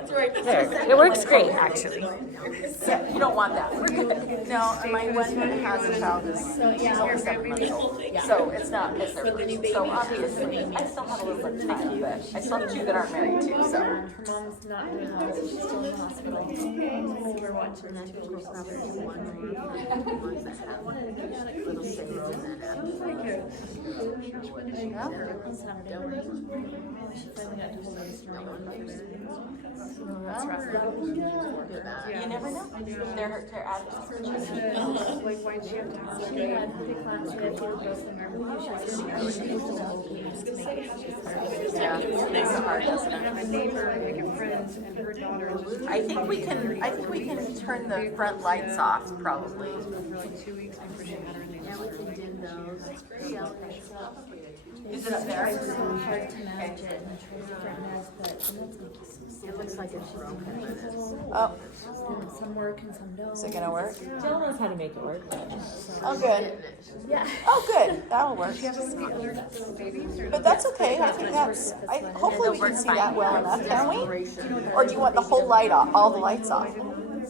That's right. There. It works great, actually. Yeah, you don't want that. We're good. No, my one who has a child is she's only 7 months old, so it's not it's their first. So obviously, I still have a little bit of time, but I still have two that aren't married too. So Her mom's not doing well, so she's still in the hospital. So we're watching that too. little savings and then She finally got to hold her strong on you never know. They're advocates. Like, why'd she have to have She had the class, she had to go somewhere, but she was It's hard, isn't it? I have a neighbor, like a friend, and her daughter just I think we can turn the front lights off probably. for like 2 weeks before she had her name. Is it up there? It's hard to manage it and try different meds, but It looks like it's broken. oh, some work and some don't. Is it gonna work? Jill knows how to make it work. Oh, good. Yeah. Oh, good. That'll work. She has to be allergic to babies, or But that's okay. I think that's. Hopefully we can see that well enough, can we? Or do you want the whole light off, all the lights off?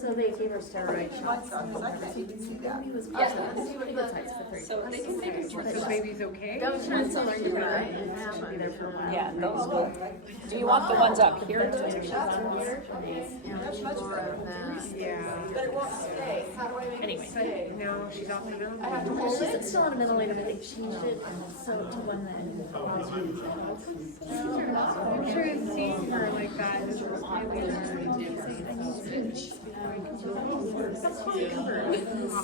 So they gave her steroid shots. so baby's okay? Those shots are learning to run and should be there for a while. Yeah, those will. Do you want the ones up here? Yeah. But it won't stay. How do I make Anyway. No, she's off the middle. I have to Well, hold she's it? still on a ventilator, but they changed it so to one that. I'm sure seeing her like that is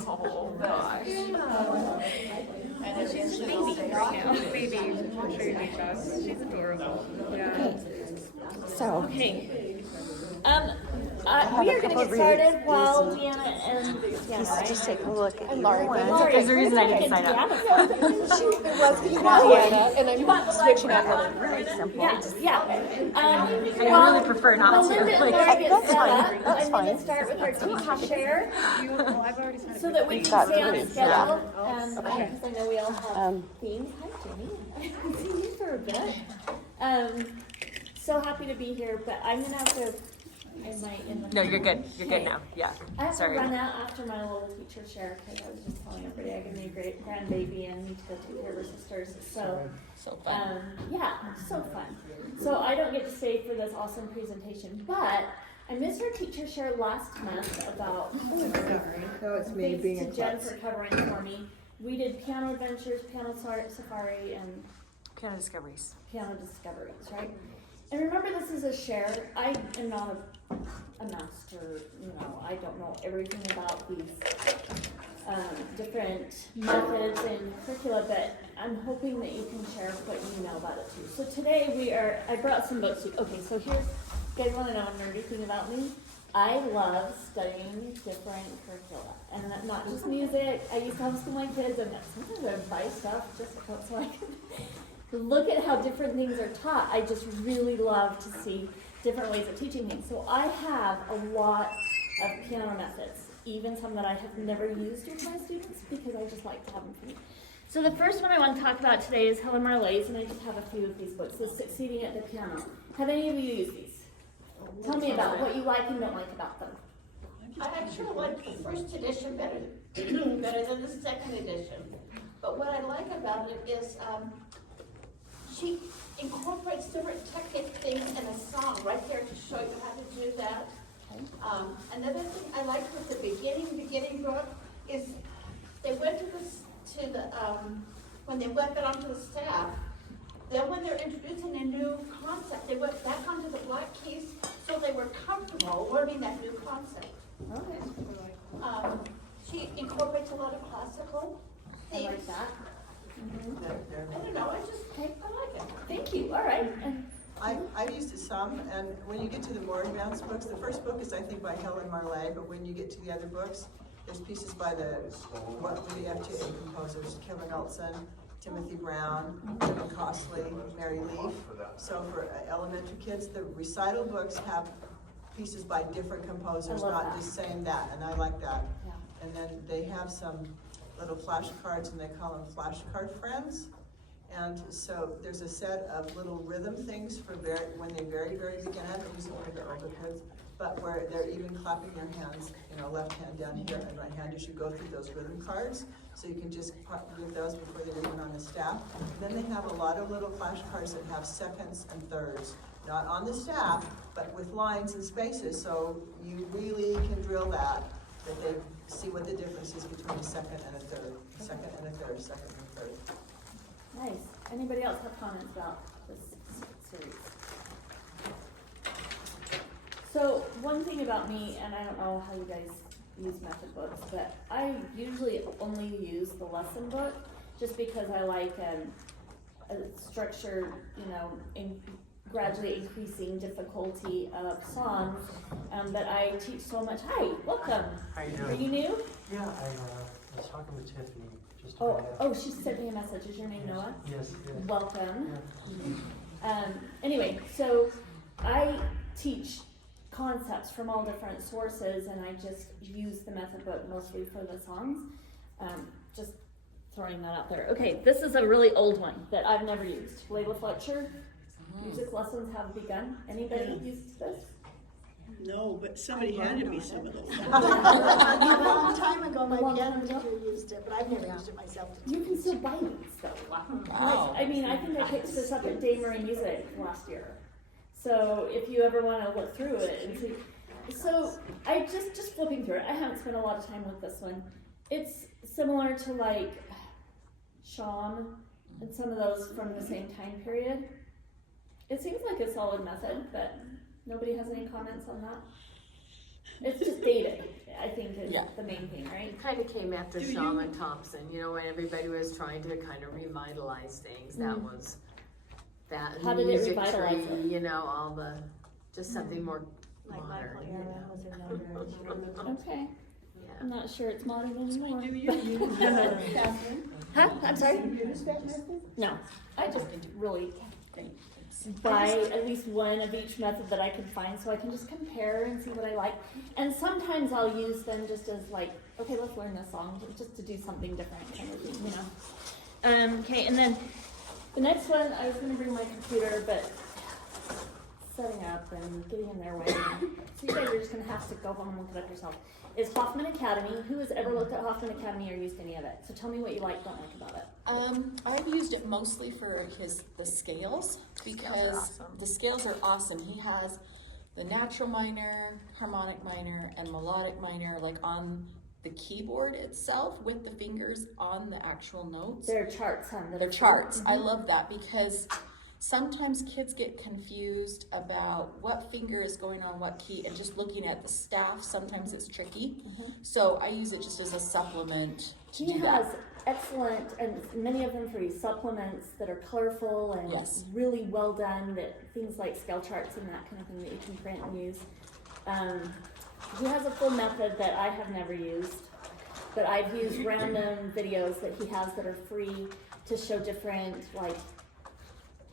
Oh, gosh. And she's baby right now. Baby, I'm sure you make us. She's adorable. Yeah. So. Okay. We are going to get started while Deanna and Deanna. Just take a look at Laurie, There's a reason I didn't sign up. And I'm switching out Really simple. Yeah. I really prefer not to. Like, that's fine. That's I'm fine. going to start with our teacher share Well, I've already signed so up. that we can got stay on three, schedule. Because I know we all have themes. Hi, Jenny. I haven't seen you for a bit. So happy to be here, but I'm going to have to. no, you're good. You're good now. Yeah. I have Sorry. to run out after my little teacher share because I was just telling everybody I got a great grandbaby and need to take care of her sisters. So fun. Yeah, so fun. So I don't get to stay for this awesome presentation, but I missed our teacher share last month about. No, it's me Thanks being to a Jen klutz. for covering for me. We did piano adventures, piano safari, and Piano discoveries. piano discoveries, right? And remember, this is a share. I am not a master, I don't know everything about these different methods and curricula, but I'm hoping that you can share what you know about it too. So today I brought some books. Okay, so here's, you guys want to know everything about me? I love studying different curricula, and not just music. I used to homeschool my kids, and sometimes I would buy stuff just so I could look at how different things are taught. I just really love to see different ways of teaching things. So I have a lot of piano methods, even some that I have never used with my students because I just like to have them for me. So the first one I want to talk about today is Helen Marlay's, and I just have a few of these books. So Succeeding at the Piano. Have any of you used these? Tell me about what you like and don't like about them. I actually like the first edition better than the second edition. But what I like about it is she incorporates different technique things in a song right there to show you how to do that. Another thing I liked with the beginning book is they went when they went onto the staff, then when they're introducing a new concept, they went back onto the black keys so they were comfortable learning that new concept. Okay. She incorporates a lot of classical I things. like that. I don't know, I like it. Thank you. All right. And I've used it some, and when you get to the more advanced books, the first book is I think by Helen Marlay, but when you get to the other books, there's pieces by the UMTA composers, Kevin Elson, Timothy Brown, Kevin Costley, Mary Leaf. So for elementary kids, the recital books have pieces by different composers, not just saying that, and I like that. Yeah. And then they have some little flashcards, and they call them flashcard friends. And so there's a set of little rhythm things for when they very begin. I haven't used it for the older kids, but where they're even clapping their hands, left hand down here and right hand, you should go through those rhythm cards. So you can just give those before they do it on the staff. And then they have a lot of little flashcards that have seconds and thirds, not on the staff, but with lines and spaces. So you really can drill that they see what the difference is between a second and a third, second and a third, second and a third. Nice. Anybody else have comments about this series? So one thing about me, and I don't know how you guys use method books, but I usually only use the lesson book just because I like a structured, gradually increasing difficulty of songs. But I teach so much. Hi, welcome. How you doing? Are you new? Yeah, I was talking with Tiffany just Oh, she sent me a message. Is your name Noah? Yes, yes. Welcome. Yeah. Anyway, so I teach concepts from all different sources, and I just use the method book mostly for the songs. Just throwing that out there. Okay, this is a really old one that I've never used. Layla Fletcher, Music Lessons Have Begun. Anybody used this? No, but somebody handed me some of those. A long time ago, my piano teacher used it, but I've never used it myself. You can still buy these though. Wow. I picked this up at Day Marie Music last year. So if you ever want to look through it and see. So I just flipping through it. I haven't spent a lot of time with this one. It's similar to like Sean and some of those from the same time period. It seems like a solid method, but nobody has any comments on that? It's just dated, I think, is the main thing, right? It kind of came after Shaw and Thompson, when everybody was trying to kind of revitalize things. That was that. How did it music revitalize tree, it? all the, just something more Like modern. Okay. Yeah. I'm not sure it's modern anymore. Do you use Catherine? Huh? I'm sorry? Do you use that method? No, I just really buy at least one of each method that I can find so I can just compare and see what I like. And sometimes I'll use them just as like, okay, let's learn this song just to do something different kind of thing, Okay, and then the next one, I was going to bring my computer, but setting up and getting in their way. So you guys are just going to have to go home and look it up yourself. Is Hoffman Academy. Who has ever looked at Hoffman Academy or used any of it? So tell me what you like, don't like about it. I've used it mostly for the scales because the scales are awesome. He has the natural minor, harmonic minor, and melodic minor like on the keyboard itself with the fingers on the actual notes. They're charts, huh? They're charts. I love that because sometimes kids get confused about what finger is going on what key, and just looking at the staff, sometimes it's tricky. So I use it just as a supplement. He has excellent, and many of them free, supplements that are colorful and really well done, that things like scale charts and that kind of thing that you can print and use. He has a full method that I have never used, but I've used random videos that he has that are free to show different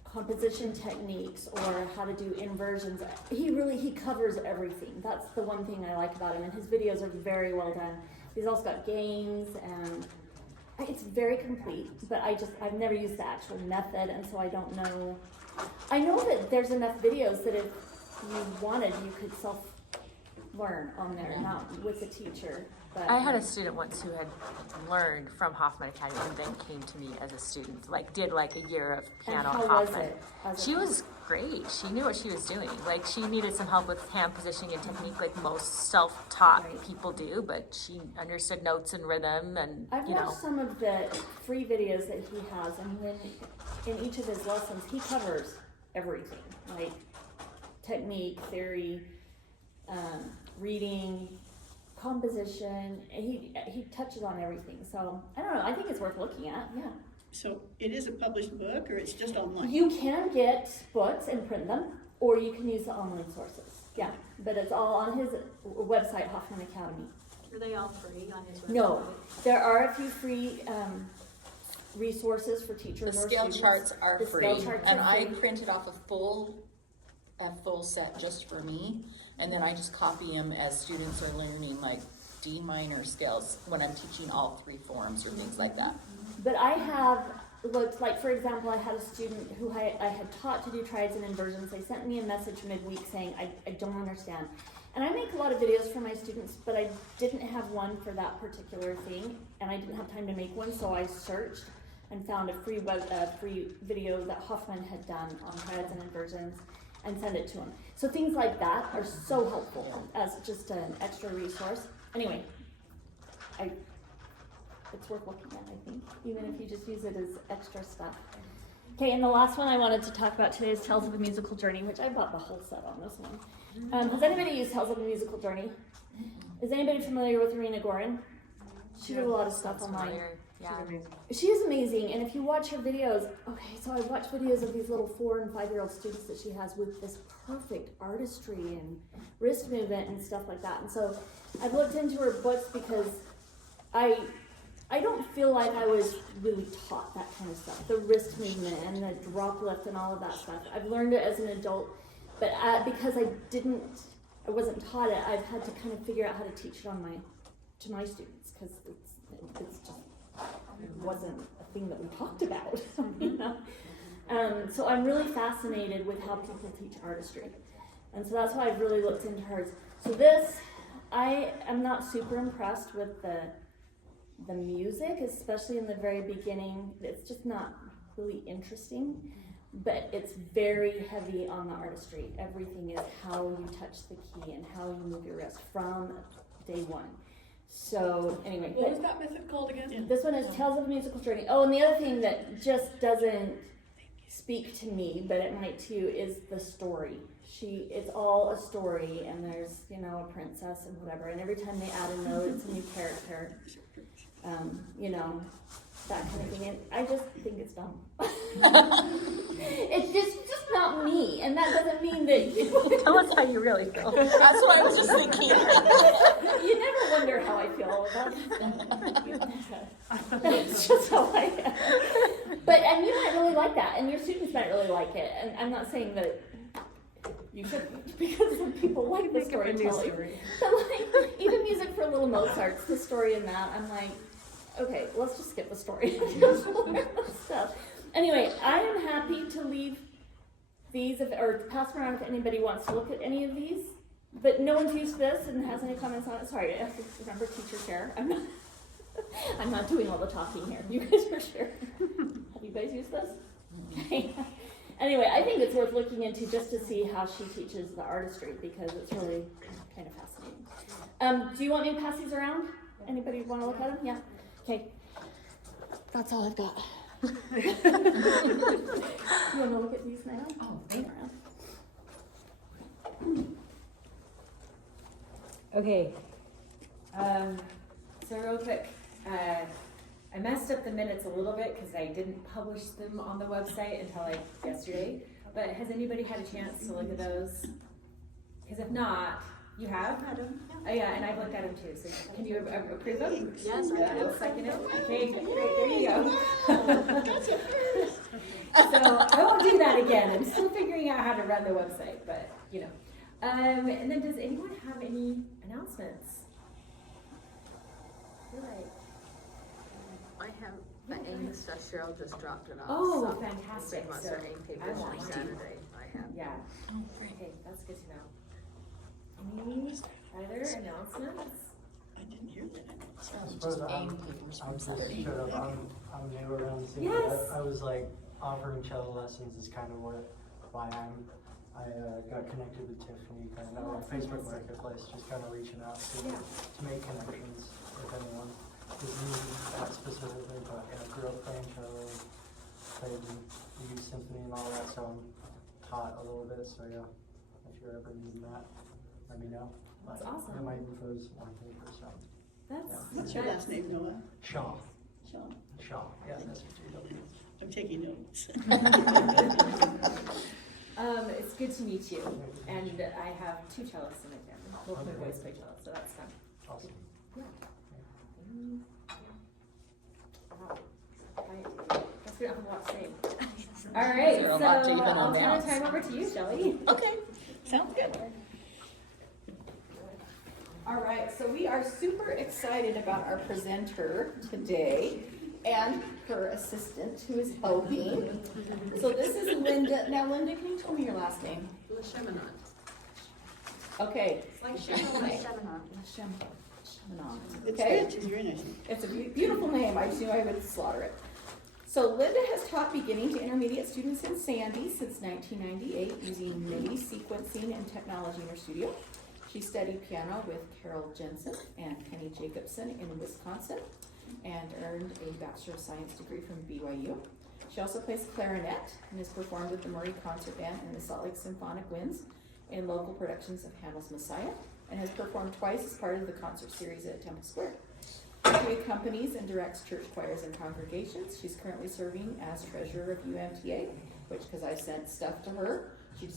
composition techniques or how to do inversions. He covers everything. That's the one thing I like about him, and his videos are very well done. He's also got games, and it's very complete, but I've never used the actual method, and so I don't know. I know that there's enough videos that if you wanted, you could self-learn on there, not with a teacher. But I had a student once who had learned from Hoffman Academy and then came to me as a student, did a year of piano and at how Hoffman. Was it? She was great. She knew what she was doing. She needed some help with hand positioning and technique like most self-taught people do, but she understood notes and rhythm and, I've watched some of the free videos that he has, and when in each of his lessons, he covers everything, like technique, theory, reading, composition. He touches on everything. So I don't know. I think it's worth looking at. Yeah. So it is a published book, or it's just online? You can get books and print them, or you can use the online sources. Yeah, but it's all on his website, Hoffman Academy. Are they all free on his website? No, there are a few free resources for teachers. The or scale students. charts are The free, scale charts and are I free. printed off a full set just for me, and then I just copy them as students are learning D minor scales when I'm teaching all three forms or things like that. But I have looked like, for example, I had a student who I had taught to do triads and inversions. They sent me a message midweek saying, I don't understand. And I make a lot of videos for my students, but I didn't have one for that particular thing, and I didn't have time to make one, so I searched and found a free video that Hoffman had done on triads and inversions and sent it to him. So things like that are so helpful as just an extra resource. Anyway, it's worth looking at, I think, even if you just use it as extra stuff. Okay, and the last one I wanted to talk about today is Tales of a Musical Journey, which I bought the whole set on this one. Has anybody used Tales of a Musical Journey? Is anybody familiar with Rena Gorin? She did a lot of stuff online. Yeah. She is amazing, and if you watch her videos, okay, so I watch videos of these little 4 and 5-year-old students that she has with this perfect artistry and wrist movement and stuff like that. And so I've looked into her books because I don't feel like I was really taught that kind of stuff, the wrist movement and the drop lift and all of that stuff. I've learned it as an adult, but because I wasn't taught it, I've had to kind of figure out how to teach it to my students, because it's just wasn't a thing that we talked about. You know? So I'm really fascinated with how people teach artistry, and so that's why I've really looked into hers. So this, I am not super impressed with the music, especially in the very beginning. It's just not really interesting, but it's very heavy on the artistry. Everything is how you touch the key and how you move your wrist from day one. So anyway, What was that method called again? this one is Tales of a Musical Journey. Oh, and the other thing that just doesn't speak to me, but it might too, is the story. It's all a story, and there's, a princess and whatever, and every time they add a note, it's a new character. That kind of thing, and I just think it's dumb. It's just not me, and that doesn't mean that Tell us how you really feel. That's what I was just thinking. you never wonder how I feel about it. That's just how I am. And you might really like that, and your students might really like it, and I'm not saying that you shouldn't, because some people like the storytelling. But even music for Little Mozart's, the story in that, I'm like, okay, let's just skip the story. Just learn the stuff. Anyway, I am happy to leave these, or pass them around if anybody wants to look at any of these. But no one's used this and has any comments on it. Sorry, I have to remember teacher chair. I'm not doing all the talking here. You guys are sure. Have you guys used this? Anyway, I think it's worth looking into just to see how she teaches the artistry, because it's really kind of fascinating. Do you want me to pass these around? Anybody want to look at them? Yeah? Okay. That's all I've got. You want to look at these now? Oh, thank you. Okay. So real quick, I messed up the minutes a little bit because I didn't publish them on the website until yesterday. But has anybody had a chance to look at those? Because if not, you have? Oh yeah, and I've looked at them too. So can you approve them? Yes, I I do. will second it. Okay, great. There you go. So I won't do that again. I'm still figuring out how to run the website, but And then does anyone have any announcements? Right. I have the AIM stuff, Cheryl just dropped it off. Oh, so fantastic. if you want So some AIM papers I want for to. Saturday, I have. Yeah. Okay, that's good to know. Any other announcements? I didn't hear that. I suppose I'm just showed up. I'm new around the scene. Yes. I was offering cello lessons is kind of why I got connected with Tiffany kind of on Facebook Marketplace, just kind of reaching out to make connections with anyone who's using that specifically, but grew up playing cello, played the youth symphony and all that, so I'm taught a little bit, so yeah, if you're ever needing that, let me know. That's awesome. My info is on paper, so. What's your last name, Noah? Shaw. Sean. Shaw, yeah, that's what you I'm taking notes. It's good to meet you. And I have 2 cellists in my family. Both my boys play cello, so that's fun. Awesome. Wow. That's good. I have a lot to say. All right, so I'll turn the time over to you, Shelley. Okay, sounds good. All right, so we are super excited about our presenter today. and her assistant, who is helping. So this is Linda. Now, Linda, can you tell me your last name? Okay. It's like Cheminade. It's Okay. good, it's very nice. It's a beautiful name. I just knew I would slaughter it. So Linda has taught beginning to intermediate students in Sandy since 1998 using MIDI sequencing and technology in her studio. She studied piano with Carol Jensen and Penny Jacobson in Wisconsin and earned a Bachelor of Science degree from BYU. She also plays clarinet and has performed with the Murray Concert Band and the Salt Lake Symphonic Winds in local productions of Handel's Messiah, and has performed twice as part of the concert series at Temple Square. She accompanies and directs church choirs and congregations. She's currently serving as treasurer of UMTA, which, because I sent stuff to her, we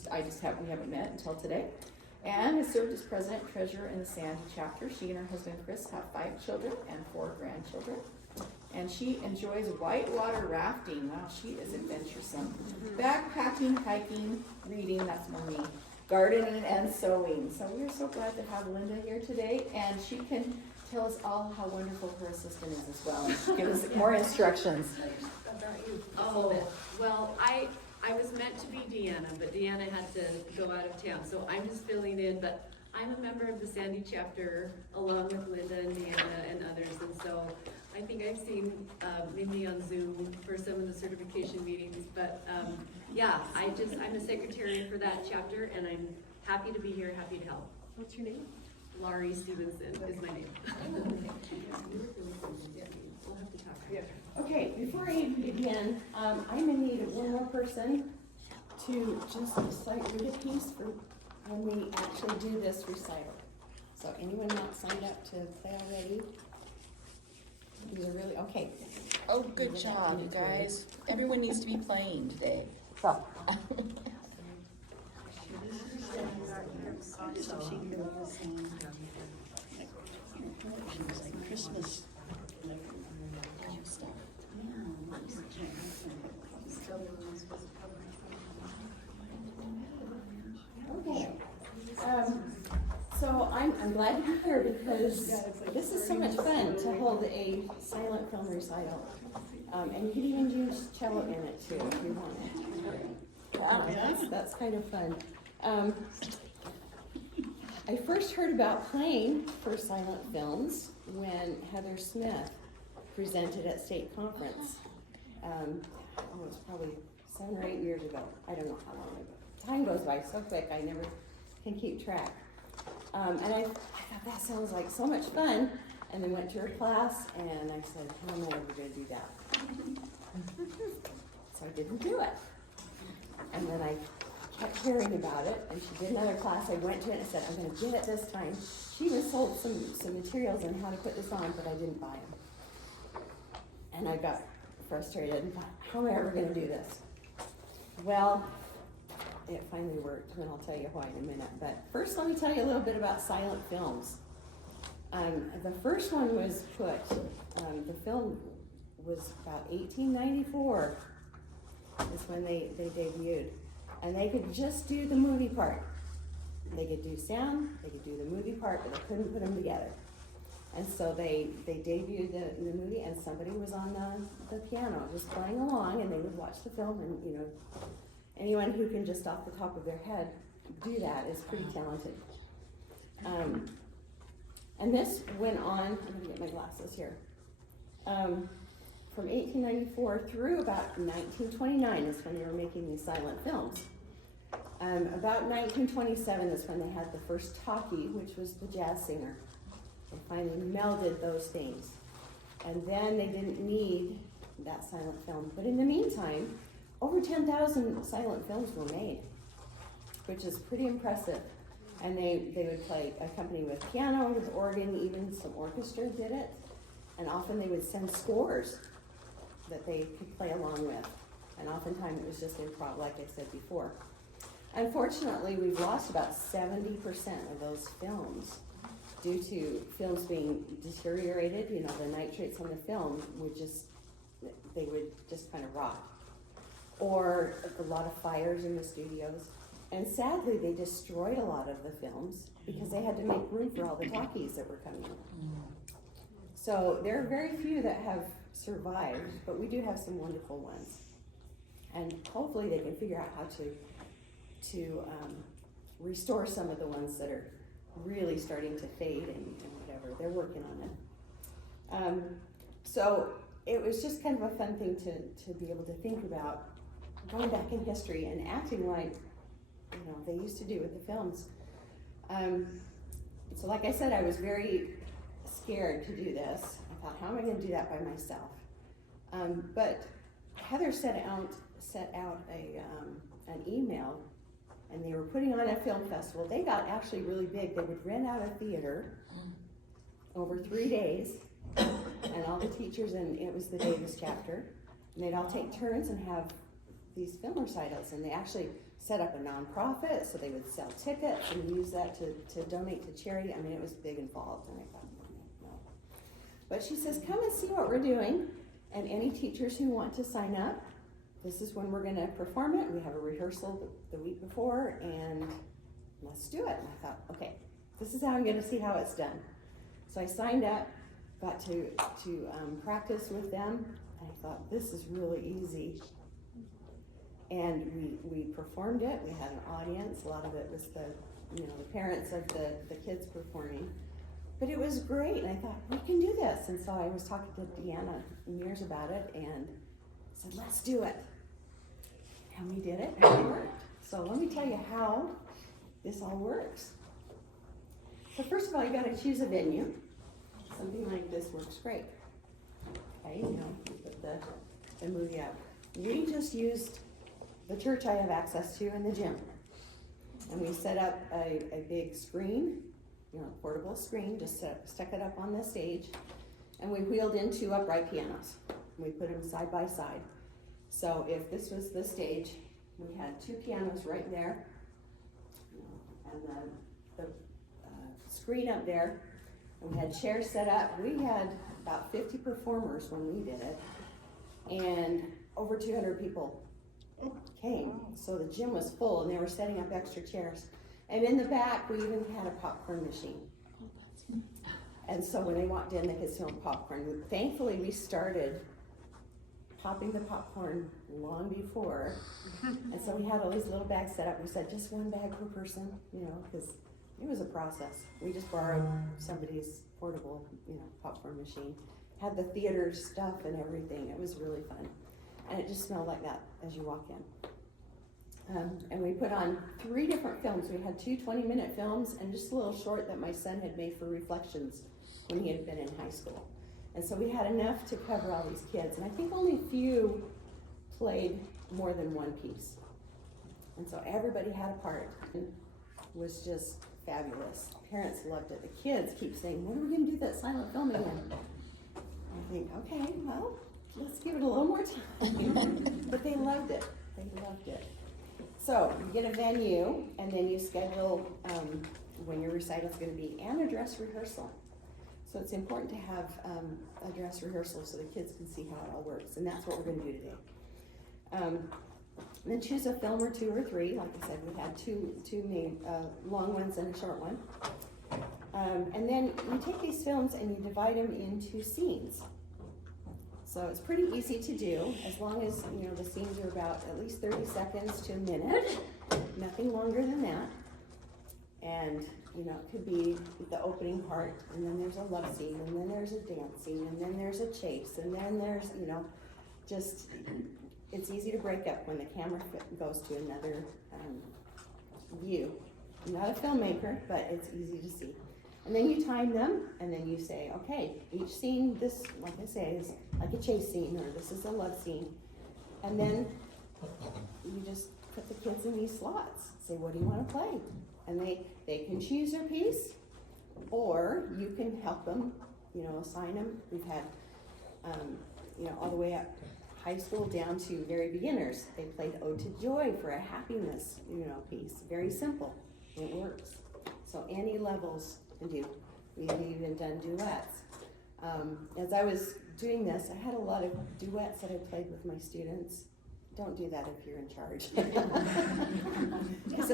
haven't met until today, and has served as president treasurer in the Sandy chapter. She and her husband Chris have 5 children and 4 grandchildren. And she enjoys whitewater rafting. Wow, she is adventuresome. Backpacking, hiking, reading, that's more me. Gardening and sewing. So we are so glad to have Linda here today, and she can tell us all how wonderful her assistant is as well. She'll give us more instructions. Oh, well, I was meant to be Deanna, but Deanna had to go out of town, so I'm just filling in, but I'm a member of the Sandy chapter along with Linda and Deanna and others, and so I think I've seen Mindy on Zoom for some of the certification meetings, but yeah, I'm a secretary for that chapter, and I'm happy to be here, happy to help. What's your name? Laurie Stevenson is my name. We'll have to talk. Yeah. Okay, before I begin, I'm in need of one more person to just read a piece for when we actually do this recital. So anyone not signed up to play already? These are really, okay. Oh, good job, you guys. Everyone needs to be playing today. So. Like Christmas. Stuff. Okay. So I'm glad to be here because this is so much fun to hold a silent film recital. And you can even use cello in it too if you want. That's kind of fun. I first heard about playing for silent films when Heather Smith presented at state conference. It was probably 7 or 8 years ago. I don't know how long ago. Time goes by so quick, I never can keep track. And I thought that sounds like so much fun, and then went to her class, and I said, how am I ever going to do that? So I didn't do it. And then I kept hearing about it, and she did another class. I went to it and I said, I'm going to get it this time. She even sold some materials on how to put this on, but I didn't buy them. And I got frustrated and thought, how am I ever going to do this? Well, it finally worked, and I'll tell you why in a minute. But first, let me tell you a little bit about silent films. The first one was the film was about 1894 is when they debuted. And they could just do the movie part. They could do sound, they could do the movie part, but they couldn't put them together. And so they debuted the movie, and somebody was on the piano just playing along, and they would watch the film, and anyone who can just off the top of their head do that is pretty talented. And this went on, I'm gonna get my glasses here. From 1894 through about 1929 is when they were making these silent films. About 1927 is when they had the first talkie, which was the jazz singer. They finally melded those things. And then they didn't need that silent film. But in the meantime, over 10,000 silent films were made, which is pretty impressive. And they would accompany with piano, with organ, even some orchestra did it. And often they would send scores that they could play along with. And oftentimes it was just improv, like I said before. Unfortunately, we've lost about 70% of those films due to films being deteriorated. The nitrates on the film would just kind of rot. Or a lot of fires in the studios. And sadly, they destroyed a lot of the films because they had to make room for all the talkies that were coming in. So there are very few that have survived, but we do have some wonderful ones. And hopefully they can figure out how to restore some of the ones that are really starting to fade and whatever. They're working on it. So it was just kind of a fun thing to be able to think about going back in history and acting like, you know, they used to do with the films. So like I said, I was very scared to do this. I thought, how am I going to do that by myself? But Heather set out an email, and they were putting on a film festival. They got actually really big. They would rent out a theater over 3 days, and all the teachers, and it was the Davis chapter, and they'd all take turns and have these film recitals, and they actually set up a nonprofit, so they would sell tickets and use that to donate to charity. I mean, it was big involved, and I thought, no. But she says, come and see what we're doing, and any teachers who want to sign up, this is when we're going to perform it. We have a rehearsal the week before, and let's do it. And I thought, okay, this is how I'm going to see how it's done. So I signed up, got to practice with them, and I thought, this is really easy. And we performed it. We had an audience. A lot of it was the parents of the kids performing. But it was great, and I thought, we can do this. And so I was talking to Deanna years about it, and said, let's do it. And we did it, and it worked. So let me tell you how this all works. So first of all, you got to choose a venue. Something like this works great. Okay, you put the movie up. We just used the church I have access to in the gym. And we set up a big screen, portable screen, just stuck it up on the stage, and we wheeled in 2 upright pianos. We put them side by side. So if this was the stage, we had 2 pianos right there, and the screen up there, and we had chairs set up. We had about 50 performers when we did it, and over 200 people came. So the gym was full, and they were setting up extra chairs. And in the back, we even had a popcorn machine. And so when they walked in, they could smell popcorn. Thankfully, we started popping the popcorn long before. And so we had all these little bags set up. We said just 1 bag per person, because it was a process. We just borrowed somebody's portable, popcorn machine. Had the theater stuff and everything. It was really fun. And it just smelled like that as you walk in. And we put on 3 different films. We had 2 20-minute films and just a little short that my son had made for Reflections when he had been in high school. And so we had enough to cover all these kids. And I think only few played more than 1 piece. And so everybody had a part. It was just fabulous. Parents loved it. The kids keep saying, when are we going to do that silent film again? I think, okay, well, let's give it a little more time. But they loved it. They loved it. So you get a venue, and then you schedule when your recital is going to be, and a dress rehearsal. So it's important to have a dress rehearsal so the kids can see how it all works, and that's what we're going to do today. Then choose a film or 2 or 3. Like I said, we had two main long ones and a short one. And then you take these films and you divide them into scenes. So it's pretty easy to do, as long as the scenes are about at least 30 seconds to a minute, nothing longer than that. And it could be the opening part, and then there's a love scene, and then there's a dance scene, and then there's a chase, and then there's just it's easy to break up when the camera goes to another view. I'm not a filmmaker, but it's easy to see. And then you time them, and then you say, okay, each scene, this, like I say, is like a chase scene, or this is a love scene. And then you just put the kids in these slots. Say, what do you want to play? And they can choose their piece, or you can help them, assign them. We've had, all the way up high school down to very beginners. They played Ode to Joy for a happiness, piece. Very simple. It works. So any levels can do. We've even done duets. As I was doing this, I had a lot of duets that I played with my students. Don't do that if you're in charge. Because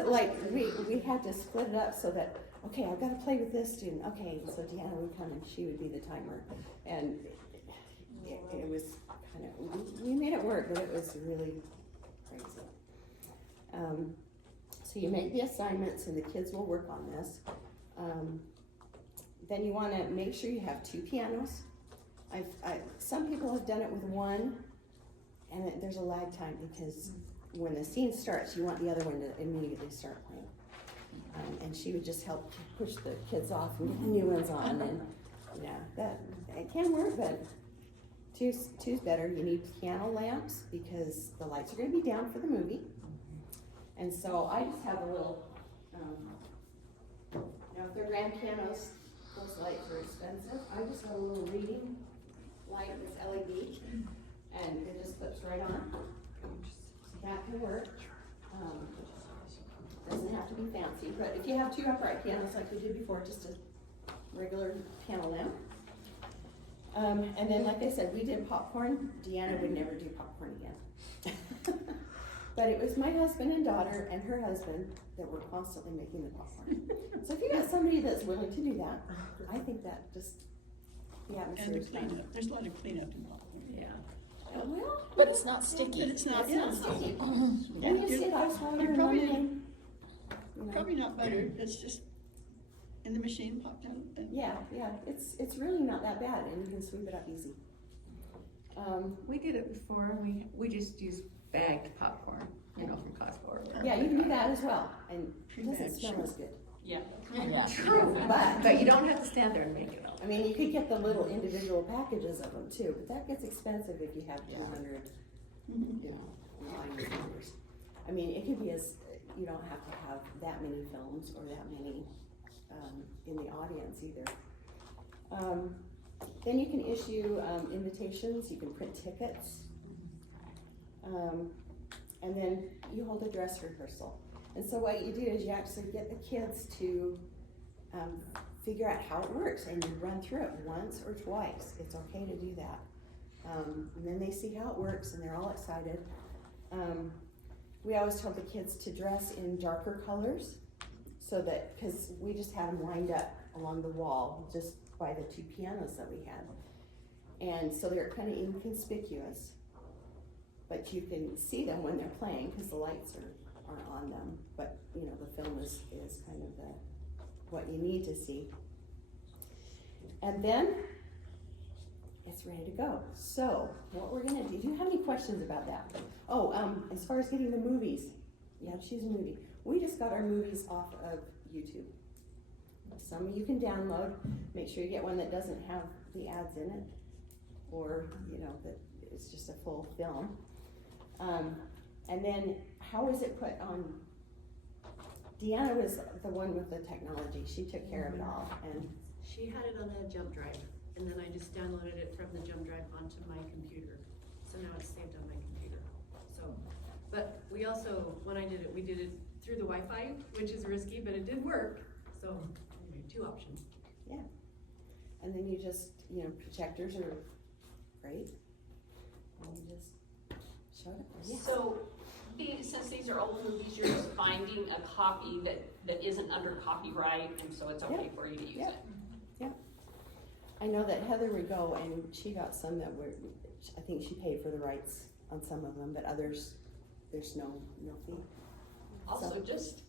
we had to split it up so that, okay, I've got to play with this student. Okay, so Deanna would come and she would be the timer. And it was kind of, we made it work, but it was really crazy. So you make the assignments and the kids will work on this. Then you wanna make sure you have 2 pianos. Some people have done it with one, and there's a lag time because when the scene starts, you want the other one to immediately start playing. And she would just help push the kids off and get the new ones on, and it can work, but two's better. You need piano lamps because the lights are gonna be down for the movie. And so I just have a little, now if they're grand pianos, those lights are expensive. I just have a little reading light that's LED, and it just clips right on. That can work. Doesn't have to be fancy, but if you have 2 upright pianos like we did before, just a regular piano lamp. And then, like I said, we did popcorn. Deanna would never do popcorn again. But it was my husband and daughter and her husband that were constantly making the popcorn. So if you got somebody that's willing to do that, I think that just, the atmosphere And the is fun. cleanup, there's a lot of cleanup involved. Yeah. Well, But it's not sticky. But it's not, it's not sticky. And you You're- see ice water you're and probably- lemonade. You know. Probably not buttered, it's just in the machine, popped out. And Yeah, it's really not that bad, and you can sweep it up easy. We did it before, we just used bagged popcorn, from Costco or whatever. Yeah, you can do that as well, and it doesn't Pre-bagged, smell sure. as good. Yeah. True, But you don't have to stand there and make it all. I mean, you could get the little individual packages of them too, but that gets expensive if you have 200, line numbers. I mean, it could be you don't have to have that many films or that many, in the audience either. Then you can issue, invitations, you can print tickets. And then you hold a dress rehearsal. And so what you do is you actually get the kids to figure out how it works, and you run through it once or twice. It's okay to do that. And then they see how it works and they're all excited. We always told the kids to dress in darker colors so that, because we just had them lined up along the wall just by the 2 pianos that we had. And so they're kind of inconspicuous, but you can see them when they're playing because the lights are on them. But the film is kind of what you need to see. And then it's ready to go. So what we're gonna do you have any questions about that? As far as getting the movies, choose a movie. We just got our movies off of YouTube. Some you can download. Make sure you get one that doesn't have the ads in it, or that it's just a full film. And then how is it put on? Deanna was the one with the technology. She took care of it all, and She had it on a jump drive, and then I just downloaded it from the jump drive onto my computer. So now it's saved on my computer. So, but we also, when I did it, we did it through the Wi-Fi, which is risky, but it did work. So, anyway, 2 options. yeah. And then you just, projectors are great. And you just show it. Yeah. So, since these are old movies, you're just finding a copy that isn't under copyright, and so it's okay for you to use it. Yeah. I know that Heather would go and she got some that were, I think she paid for the rights on some of them, but others, there's no fee. Also, just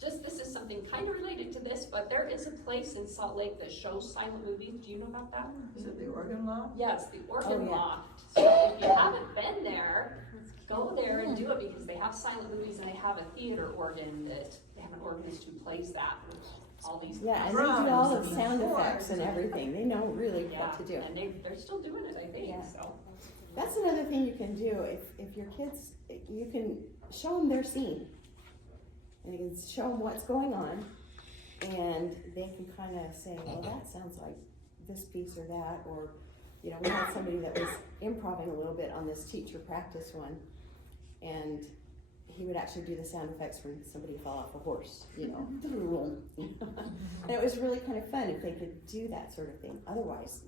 this is something kind of related to this, but there is a place in Salt Lake that shows silent movies. Do you know about that? Is it the Organ Loft? Yes, the Organ yeah. Loft. So if you haven't been there, go there and do it, because they have silent movies and they have a theater organ that they have an organist who plays that with all these. Yeah, and they do all the sound effects and everything. They know really what to do. And they're still doing it, I think. Yeah. So That's another thing you can do if your kids, you can show them their scene. And you can show them what's going on, and they can kind of say, well, that sounds like this piece or that, or, we had somebody that was improvising a little bit on this teacher practice one, and he would actually do the sound effects when somebody fell off a horse, and it was really kind of fun if they could do that sort of thing. Otherwise,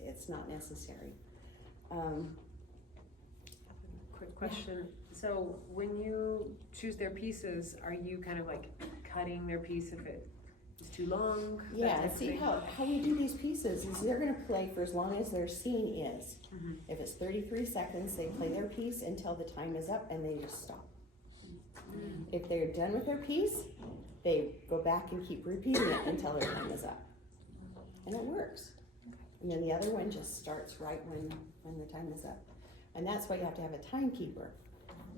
it's not necessary. Quick question. So when you choose their pieces, are you kind of like cutting their piece if it is too long. that Yeah, type and of see thing. how we do these pieces is they're gonna play for as long as their scene is. Mhm. If it's 33 seconds, they play their piece until the time is up and they just stop. If they're done with their piece, they go back and keep repeating it until their time is up. And it works. And then the other one just starts right when the time is up. And that's why you have to have a timekeeper.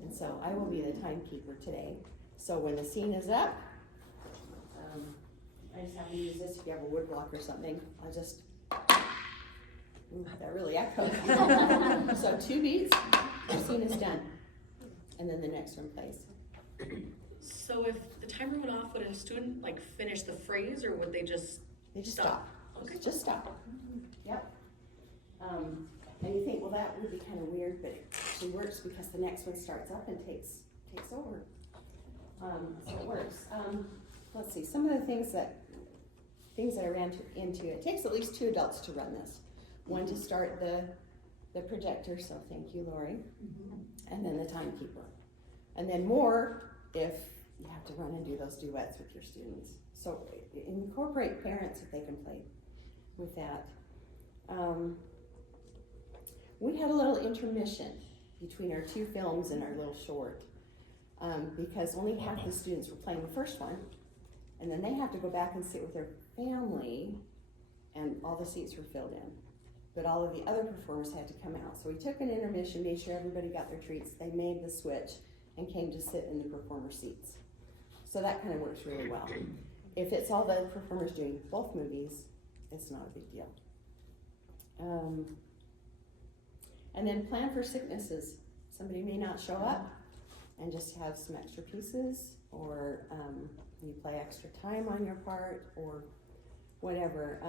And so I will be the timekeeper today. So when the scene is up, I just have to use this if you have a wood block or something. I'll just, ooh, that really echoed. So 2 beats, the scene is done. And then the next one plays. So if the timer went off, would a student like finish the phrase, or would they just stop? Okay. Just stop. Yep. And you think, well, that would be kind of weird, but it actually works because the next one starts up and takes over. So it works. Let's see, some of the things that I ran into. It takes at least 2 adults to run this. One to start the projector, so thank you, Lori, and then the timekeeper. And then more if you have to run and do those duets with your students. So incorporate parents if they can play with that. We had a little intermission between our 2 films and our little short because only half the students were playing the first one, and then they have to go back and sit with their family, and all the seats were filled in. But all of the other performers had to come out. So we took an intermission, made sure everybody got their treats, they made the switch, and came to sit in the performer seats. So that kind of works really well. If it's all the performers doing both movies, it's not a big deal. And then plan for sicknesses. Somebody may not show up and just have some extra pieces, or you play extra time on your part, or whatever.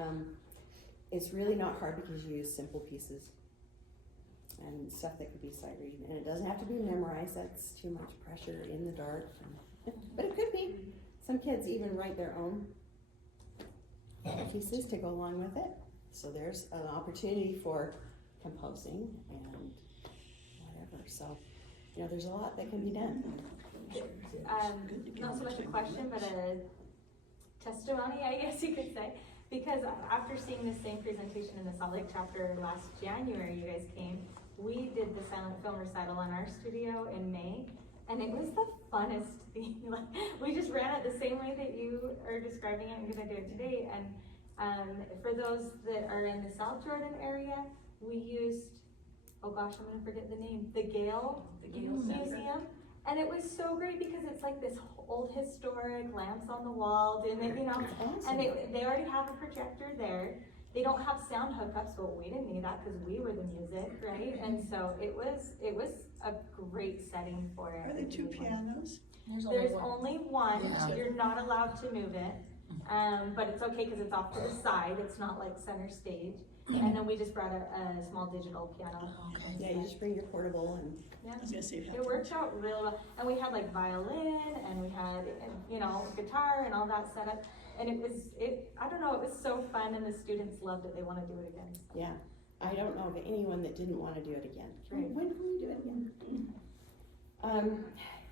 It's really not hard because you use simple pieces and stuff that could be sight reading. And it doesn't have to be memorized, that's too much pressure in the dark. But it could be. Some kids even write their own pieces to go along with it. So there's an opportunity for composing and whatever. So, there's a lot that can be done. Not so much a question, but a testimony, I guess you could say. Because after seeing the same presentation in the Salt Lake chapter last January, you guys came, we did the silent film recital in our studio in May, and it was the funnest thing. Like, we just ran it the same way that you are describing it and gonna do it today. And for those that are in the South Jordan area, we used, oh gosh, I'm gonna forget the name, the Gale Museum. And it was so great because it's like this old historic lamps on the wall, and they already have a projector there. They don't have sound hookups, but we didn't need that because we were the music, right? And so it was a great setting for it. Are there 2 pianos? There's only one. Yeah. You're not allowed to move it, but it's okay because it's off to the side. It's not like center stage. And then we just brought a small digital piano. Yeah, you just bring your portable and. Yeah. I was gonna say, It worked out real well. And we had like violin, and we had, guitar and all that set up. And it was so fun, and the students loved it. They want to do it again. Yeah, I don't know of anyone that didn't want to do it again. Right. When can we do it again?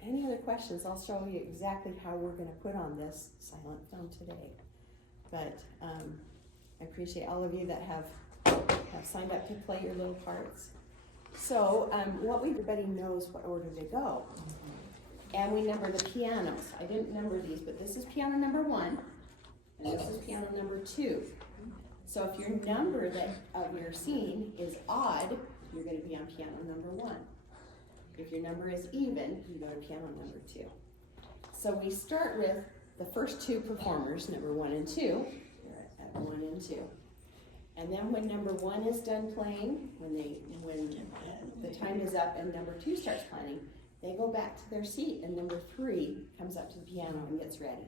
Any other questions? I'll show you exactly how we're going to put on this silent film today. But I appreciate all of you that have signed up to play your little parts. So everybody knows what order they go. And we number the pianos. I didn't number these, but this is piano number 1, and this is piano number 2. So if your number of your scene is odd, you're going to be on piano number 1. If your number is even, you go to piano number 2. So we start with the first 2 performers, number 1 and 2. You're at 1 and 2. And then when number 1 is done playing, when the time is up and number 2 starts playing, they go back to their seat, and number 3 comes up to the piano and gets ready.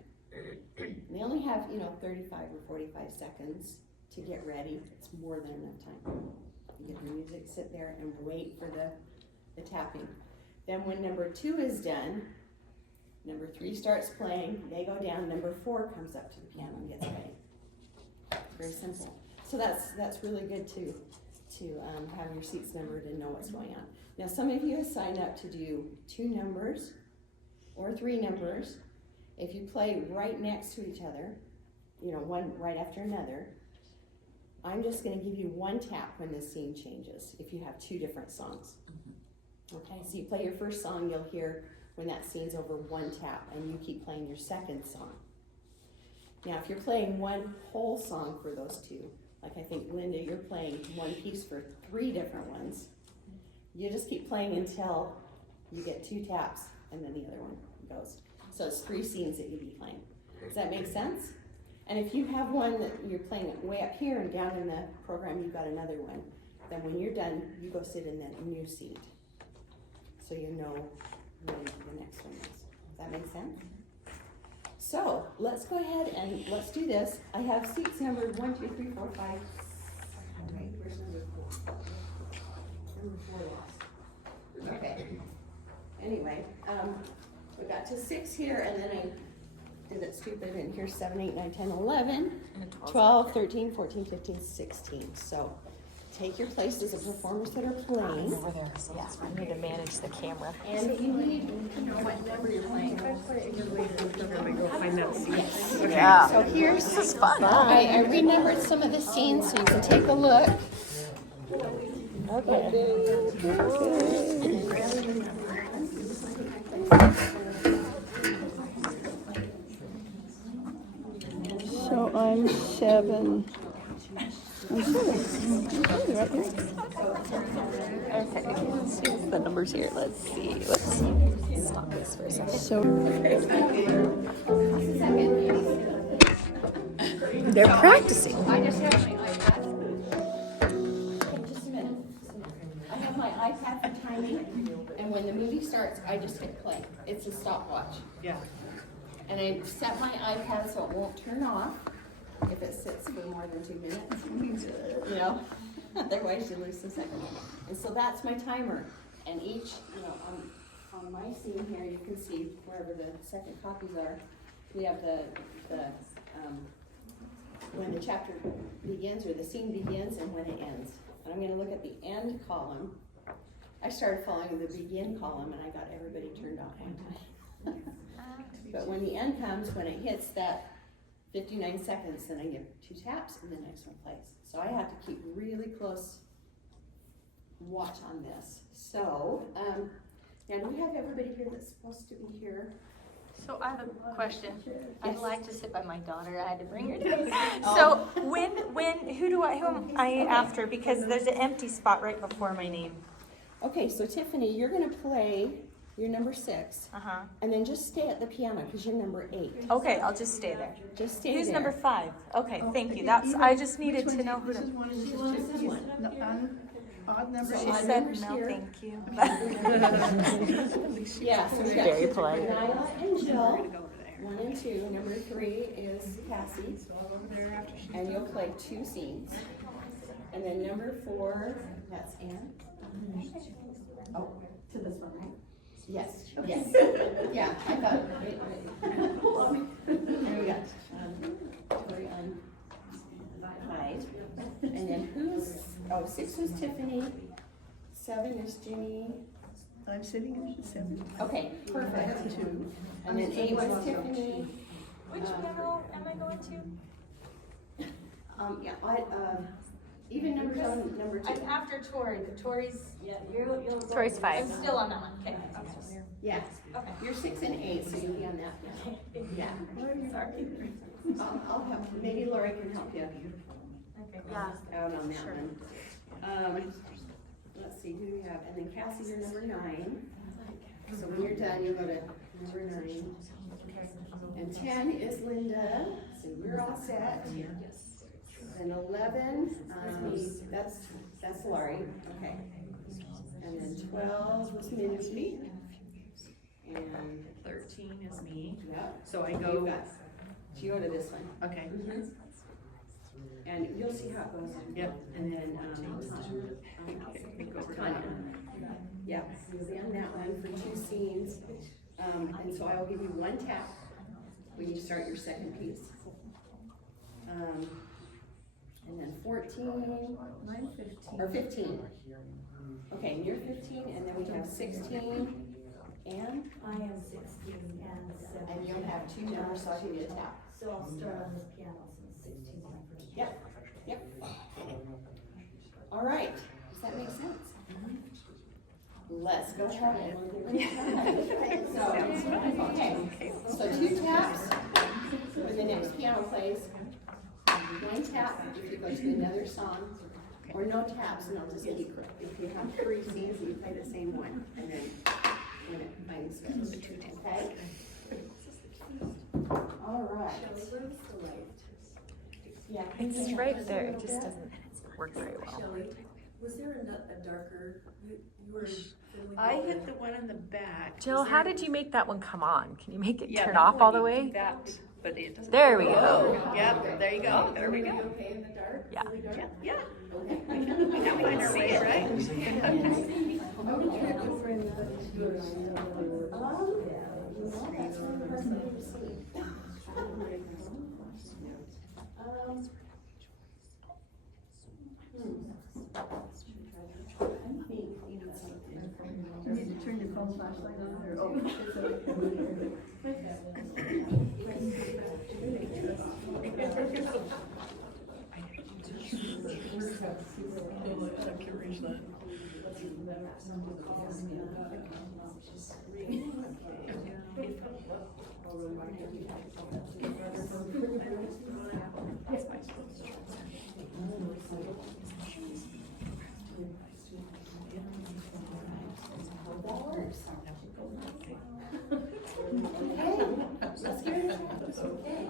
And they only have, 35 or 45 seconds to get ready. It's more than enough time. You get the music, sit there and wait for the tapping. Then when number 2 is done, number 3 starts playing, they go down, number 4 comes up to the piano and gets ready. Very simple. So that's really good to have your seats numbered and know what's going on. Now some of you have signed up to do 2 numbers or 3 numbers. If you play right next to each other, you know, one right after another. I'm just gonna give you one tap when the scene changes, if you have two different songs. Okay, so you play your first song, you'll hear when that scene's over, one tap, and you keep playing your second song. Now, if you're playing one whole song for those two, like I think Linda, you're playing one piece for 3 different ones, you just keep playing until you get 2 taps, and then the other one goes. So it's 3 scenes that you'll be playing. Does that make sense? And if you have one that you're playing way up here and down in the program you've got another one, then when you're done, you go sit in that new seat. So you know when the next one is. Does that make sense? So let's go ahead and let's do this. I have seats numbered 1, 2, 3, 4, 5. Okay, where's number 4? Number 4 lost. Okay. Anyway, we got to 6 here, and then I did it stupid, and here's 7, 8, 9, 10, 11, 12, 13, 14, 15, 16. So take your places of performers that are playing. Over there, so that's why I need to manage the camera. And if you need to know what number you're playing. Yeah. So here's, this is fun. I renumbered some of the scenes so you can take a look. So I'm 7. I'm 7. Right here. Okay, let's see what's the numbers here. Let's see. Stop this for a second. So they're practicing. I just have my iPad. Just a minute. I have my iPad for timing, and when the movie starts, I just hit play. It's a stopwatch. Yeah. And I set my iPad so it won't turn off if it sits for more than 2 minutes. You know, otherwise you lose the second. And so that's my timer. And each, you know, on my scene here, you can see wherever the second copies are. We have the when the chapter begins or the scene begins and when it ends. And I'm going to look at the end column. I started following the begin column and I got everybody turned off one time. But when the end comes, when it hits that 59 seconds, then I give 2 taps and the next one plays. So I have to keep really close watch on this. So, now do we have everybody here that's supposed to be here? So I have a question. I'd Yes. like to sit by my daughter. I had to bring her today. So who am I after? Because there's an empty spot right before my name. Okay, so Tiffany, you're gonna play your number 6, Uh-huh. and then just stay at the piano because you're number 8. Okay, I'll just stay there. Just stay Who's there. number 5? Okay, thank you. I just needed to know who to. Odd number. She odd said numbers no, here. thank you. Yeah, so we got Very polite. Nyla and Jill, 1 and 2. Number 3 is Cassie, and you'll play 2 scenes. And then number 4, that's Ann. Oh, to this one, right? Yes, yes. Yeah, I thought, wait. There we got, Tori on 5. And then 6 was Tiffany, 7 is Ginny. I'm sitting at 7. Okay, perfect. 2. And then 8 was Tiffany. Which piano am I going to? Yeah, even number 7, number 2. I'm after Tori. Tori's. Yeah, you'll. Tori's 5. I'm still on that one. Okay. Yeah. Okay. You're 6 and 8, so you'll be on that. Yeah. Sorry. I'll help. Maybe Lori can help you Okay. Yeah. out on that one. Let's see, who do we have? And then Cassie, you're number 9. So when you're done, you go to number 9. And 10 is Linda, so you're all set. And 11, that's Lori, okay. And then 12 was Mindy. And 13 is me. yeah. So I You go. go to this one. Okay. And you'll see how it goes. Yep. And then, Tanya. Yeah, you'll be on that one for 2 scenes. And so I will give you 1 tap when you start your second piece. And then 14, or 15. Okay, and you're 15, and then we have 16, and? I am 16 and 17. And you'll have 2 numbers, so I'll give you a tap. So I'll start on this piano. Yep, yep. All right, does that make sense? Let's go try it. So 2 taps for the next piano plays. 1 tap if you go to another song, or no taps and I'll just keep it. If you have 3 C's, you play the same one, and then when it finds goes. Okay? All right. Yeah. It's right there, it just doesn't work very well. Shelley, was there a darker, you were fiddling I with hit the one in the back. Jill, how did you make that one come on? Can you make it Yeah, turn that off one all the you way? do that, but it doesn't. There we go. Oh, yep, there you go, there we go. okay in the dark? Yeah. Yeah. Now we can see it, right? You need to turn your phone flashlight on, or, oh, it's Let's give it a try. Okay.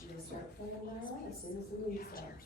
You'll start playing violin as soon as the wind starts.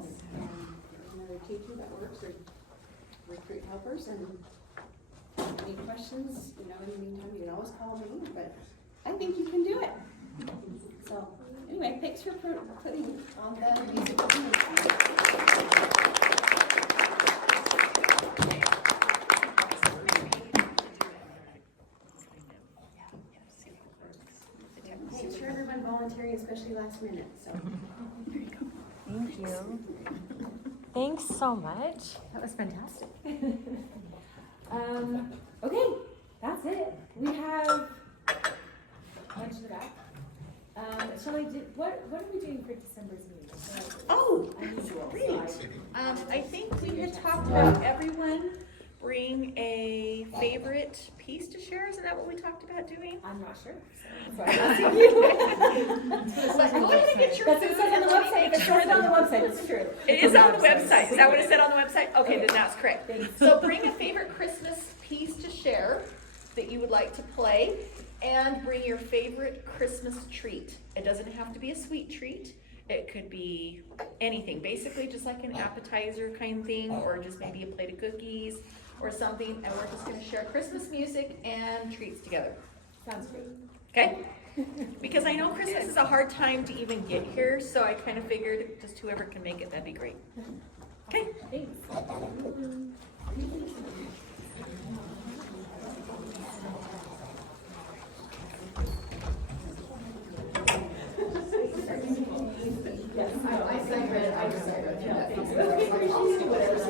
this. There's another teacher that works or recruit helpers, and any questions, you know, in the meantime, you can always call me, but I think you can do it. So, anyway, thanks for putting on the music. Thanks for everyone volunteering, especially last minute, so. There you go. Thank you. Thanks so much. That was fantastic. Okay, that's it. We have lunch in the back. Shall I do, what are we doing for December's meeting? Oh, great. I think we had talked about everyone bring a favorite piece to share. Isn't that what we talked about doing? I'm not sure. So I'm asking you. But go ahead and get your food. It says on the website. It says on the website. It's true. It is on the website. Is that what it said on the website? Okay, then that's correct. So bring a favorite Christmas piece to share that you would like to play, and bring your favorite Christmas treat. It doesn't have to be a sweet treat. It could be anything, basically just like an appetizer kind of thing, or just maybe a plate of cookies or something, and we're just gonna share Christmas music and treats together. Sounds great. Okay? Because I know Christmas is a hard time to even get here, so I kind of figured just whoever can make it, that'd be great. Okay? Thanks. Yes, I second it. I just second it. Whatever's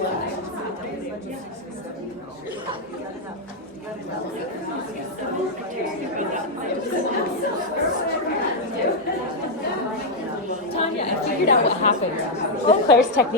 Tanya, I figured out what happened. Claire's technique.